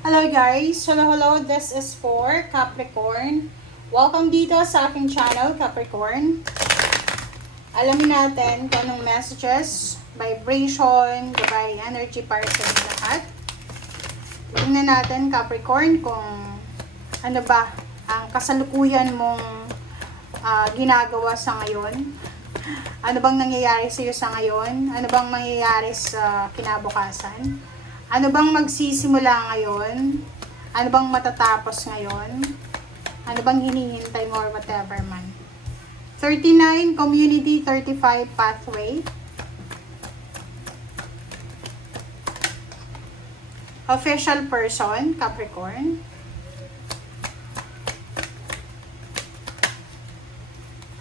Hello guys! Hello! This is for Capricorn. Welcome dito sa aking channel, Capricorn. Alamin natin kung anong messages, vibration, gabay, energy para sa inyo lahat. Tingnan natin, Capricorn, kung ano ba ang kasalukuyan mong ginagawa sa ngayon. Ano bang nangyayari sa iyo sa ngayon? Ano bang mangyayari sa kinabukasan? Ano bang magsisimula ngayon? Ano bang matatapos ngayon? Ano bang hinihintay mo or whatever man? 39, community, 35, pathway. Official person, Capricorn.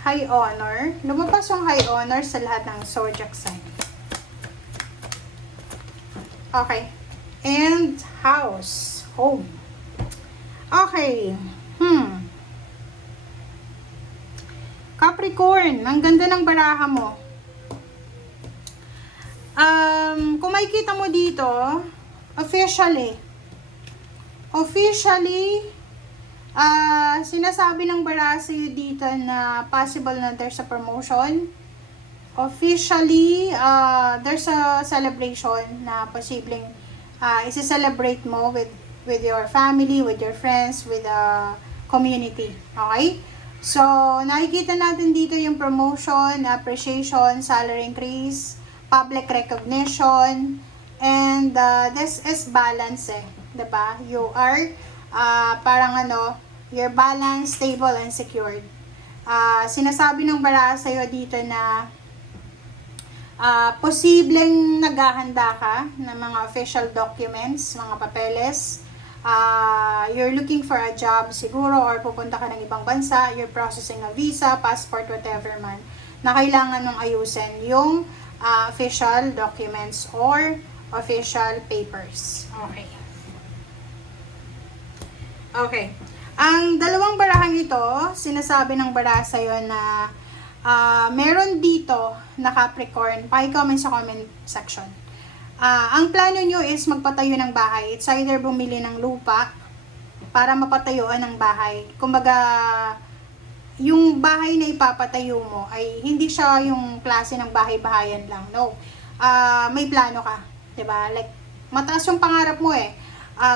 High honor. Lumabas yung high honor sa lahat ng zodiac sign. Okay. And house, home. Okay. Capricorn, ang ganda ng baraha mo. Kung makikita mo dito, officially, sinasabi ng baraha sa'yo dito na possible na there's a promotion. Officially, there's a celebration na posibleng isi-celebrate mo with your family, with your friends, with the community. Okay? So, nakikita natin dito yung promotion, appreciation, salary increase, public recognition, and this is balance eh. Diba? You are you're balanced, stable, and secured. Sinasabi ng baraha sa'yo dito na posibleng naghahanda ka ng mga official documents, mga papeles. You're looking for a job siguro or pupunta ka ng ibang bansa, you're processing a visa, passport, whatever man, na kailangan mong ayusin yung official documents or official papers. Okay. Ang dalawang barahang ito, sinasabi ng baraha sa'yo na meron dito na Capricorn, paki-comment sa comment section. Ang plano nyo is magpatayo ng bahay. It's either bumili ng lupa para mapatayuan ng bahay. Kumbaga, yung bahay na ipapatayo mo ay hindi siya yung klase ng bahay-bahayan lang. No. May plano ka. Diba? Like, mataas yung pangarap mo eh.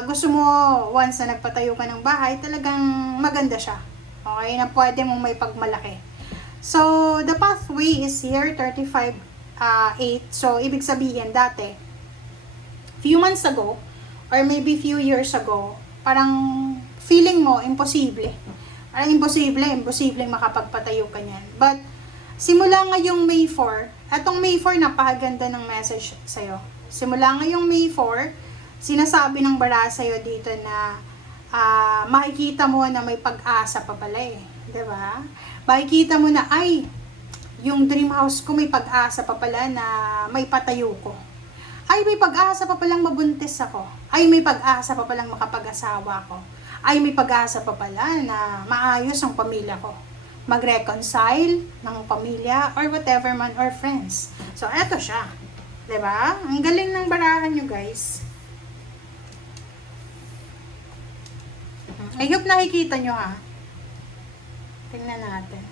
Gusto mo, once na nagpatayo ka ng bahay, talagang maganda siya. Okay? Na pwede mong may pagmalaki. So, the pathway is here, 35, 8. So, ibig sabihin, dati, few months ago, or maybe few years ago, parang feeling mo, imposible. Parang imposible makapagpatayo ka niyan. But, simula ngayong May 4, etong May 4, napakaganda ng message sa'yo. Simula ngayong May 4, sinasabi ng baraha sa'yo dito na makikita mo na may pag-asa pa pala eh. Diba? Makikita mo na, ay, yung dream house ko may pag-asa pa pala na may patayo ko. Ay, may pag-asa pa palang mabuntis ako. Ay, may pag-asa pa palang makapag-asawa ko. Ay, may pag-asa pa pala na maayos ang pamilya ko. Mag-reconcile ng pamilya or whatever man or friends. So, eto siya. Diba? Ang galing ng barahan nyo, guys. I hope nakikita nyo ha. Tingnan natin.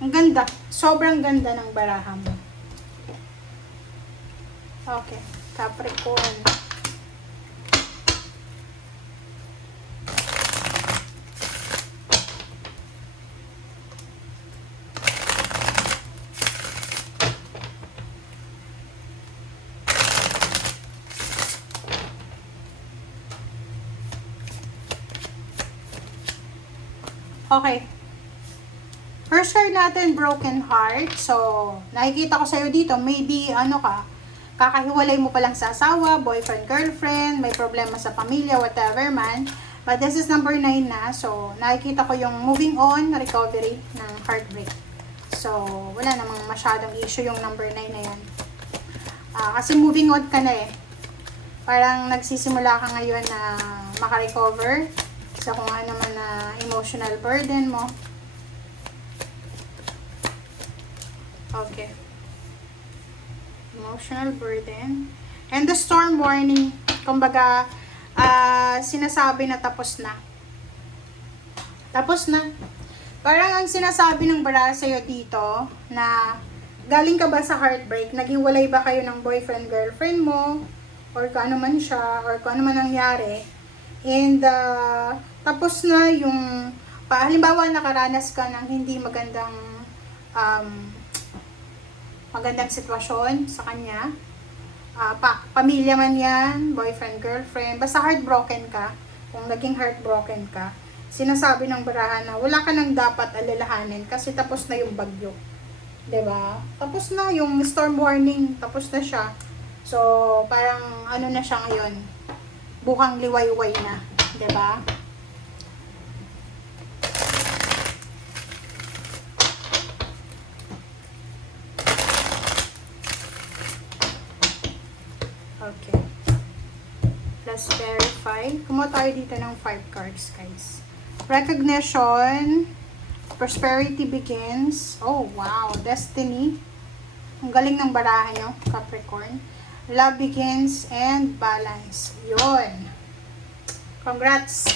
Ang ganda. Sobrang ganda ng baraha mo. Okay. Capricorn. Okay. First card natin, broken heart. So, nakikita ko sa'yo dito, maybe, kakahiwalay mo palang sa asawa, boyfriend, girlfriend, may problema sa pamilya, whatever man. But this is number 9 na. So, nakikita ko yung moving on, recovery ng heartbreak. So, wala namang masyadong issue yung number 9 na yan. Kasi moving on ka na eh. Parang nagsisimula ka ngayon na makarecover sa kung ano man na emotional burden mo. Okay. Emotional burden. And the storm warning. Kumbaga, sinasabi na tapos na. Tapos na. Parang ang sinasabi ng bara sa'yo dito na galing ka ba sa heartbreak? Naghiwalay ba kayo ng boyfriend, girlfriend mo? Or kung ano man siya, or kung ano man nangyari. And tapos na yung, halimbawa nakaranas ka ng hindi magandang sitwasyon sa kanya. Pamilya man yan, boyfriend, girlfriend, basta heartbroken ka, kung naging heartbroken ka, sinasabi ng barahan na wala ka nang dapat alalahanin kasi tapos na yung bagyo. 'Di ba? Tapos na yung storm warning, tapos na siya. So, parang ano na siya ngayon, bukang liwayway na, 'di ba? Okay. Let's verify. Kumuha tayo dito ng 5 cards, guys. Recognition, prosperity begins. Oh, wow. Destiny. Ang galing ng barahan nyo, Capricorn. Love begins and balance. Yun. Congrats.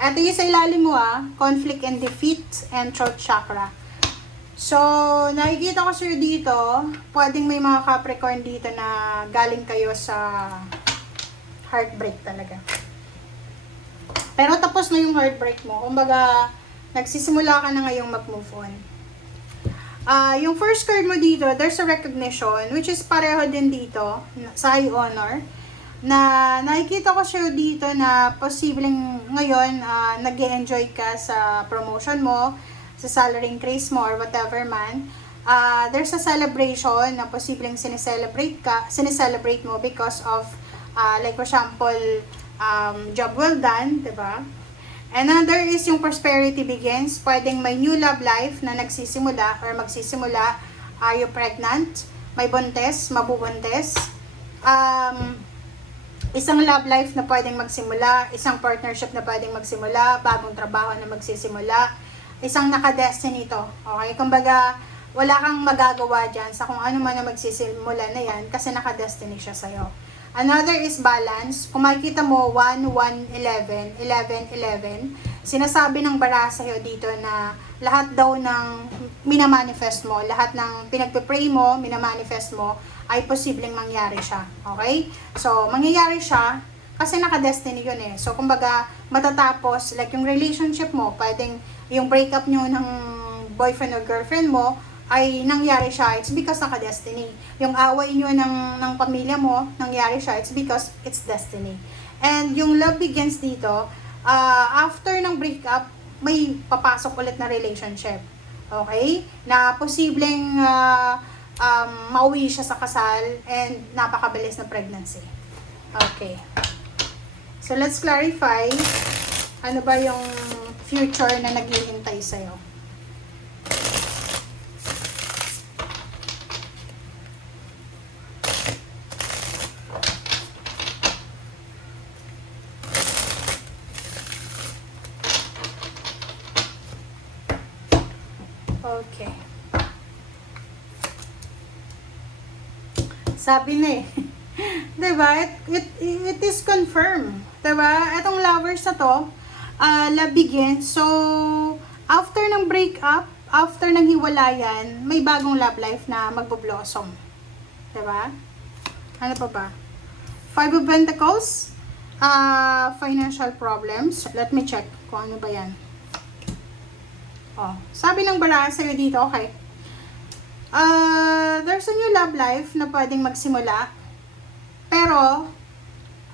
Ito yung sa ilalim mo, conflict and defeat and throat chakra. So, nakikita ko sa'yo dito, pwedeng may mga Capricorn dito na galing kayo sa heartbreak talaga. Pero tapos na yung heartbreak mo. Kumbaga, nagsisimula ka na ngayong mag-move on. Yung first card mo dito, there's a recognition, which is pareho din dito, sa high honor, na nakikita ko siya dito na posibleng ngayon, nag-e-enjoy ka sa promotion mo, sa salary increase mo, or whatever man. There's a celebration na posibleng sineselebrate mo because of, like for example, job well done, diba? Another is yung prosperity begins. Pwedeng may new love life na nagsisimula or magsisimula. Are you pregnant? May buntes, mabubuntes. Isang love life na pwedeng magsimula. Isang partnership na pwedeng magsimula. Bagong trabaho na magsisimula. Isang naka-destiny to. Okay? Kumbaga, wala kang magagawa dyan sa kung ano man na magsisimula na yan kasi naka-destiny siya sa'yo. Another is balance. Kung makikita mo, 1, 1, 11, 11, 11, sinasabi ng bara sa'yo dito na lahat daw ng minamanifest mo, lahat ng pinagpipray mo, minamanifest mo, ay posibleng mangyari siya. Okay? So, mangyayari siya kasi naka-destiny yun eh. So, kumbaga, matatapos, like yung relationship mo, pwedeng yung breakup nyo ng boyfriend or girlfriend mo, ay nangyari siya, it's because naka-destiny. Yung away nyo ng pamilya mo, nangyari siya, it's because it's destiny. And yung love begins dito, after ng breakup, may papasok ulit na relationship. Okay? Na posibleng mauwi siya sa kasal and napakabilis na pregnancy. Okay. So, let's clarify, ano ba yung future na naghihintay sa'yo? Okay. Sabi na eh. Diba? It is confirmed. Diba? Itong lovers na to, love begins. So, after ng breakup, after ng hiwalayan, may bagong love life na magbo-blossom. Diba? Ano pa ba? 5 of Pentacles, financial problems. Let me check kung ano ba yan. Oh, sabi ng baraha sa'yo dito, okay. There's a new love life na pwedeng magsimula. Pero,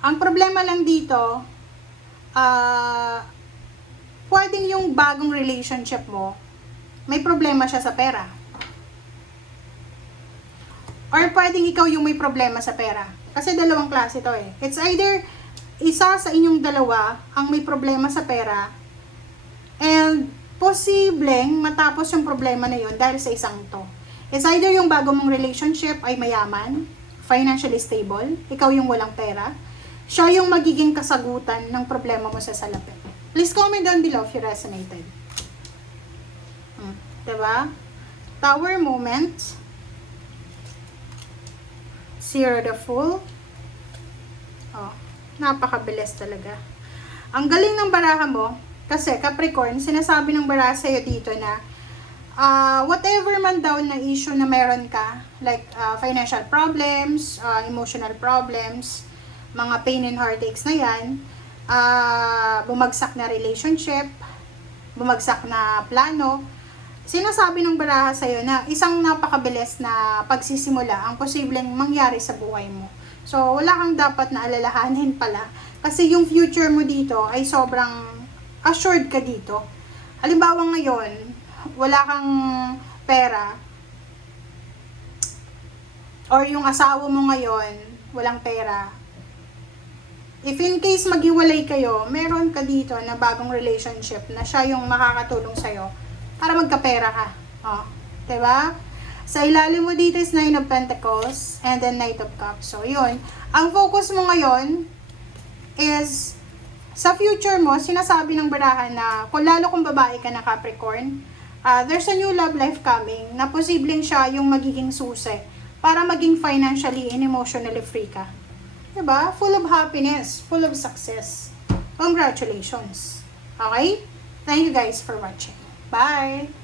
ang problema lang dito, pwedeng yung bagong relationship mo, may problema siya sa pera. Or pwedeng ikaw yung may problema sa pera. Kasi dalawang klase to eh. It's either isa sa inyong dalawa ang may problema sa pera, and posibleng matapos yung problema na yun dahil sa isang to. It's either yung bago mong relationship ay mayaman, financially stable, ikaw yung walang pera, siya yung magiging kasagutan ng problema mo sa salapi. Please comment down below if you resonated. Diba? Tower moment. Zero the Fool. Oh, napakabilis talaga. Ang galing ng baraha mo, kasi Capricorn, sinasabi ng baraha sa'yo dito na whatever man daw na issue na meron ka, like financial problems, emotional problems, mga pain and heartaches na yan, bumagsak na relationship, bumagsak na plano, sinasabi ng baraha sa'yo na isang napakabilis na pagsisimula ang posibleng mangyari sa buhay mo. So, wala kang dapat na alalahanin pala. Kasi yung future mo dito ay sobrang assured ka dito. Halimbawa ngayon, wala kang pera, or yung asawa mo ngayon, walang pera. If in case maghiwalay kayo, meron ka dito na bagong relationship na siya yung makakatulong sa'yo para magkapera ka. Oh, diba? Sa ilalim mo dito is 9 of Pentacles and then Knight of Cups. So, yun. Ang focus mo ngayon is sa future mo, sinasabi ng barahan na kung lalo kung babae ka na Capricorn, there's a new love life coming na posibleng siya yung magiging susi para maging financially and emotionally free ka. Diba? Full of happiness, full of success. Congratulations. Okay? Thank you guys for watching. Bye!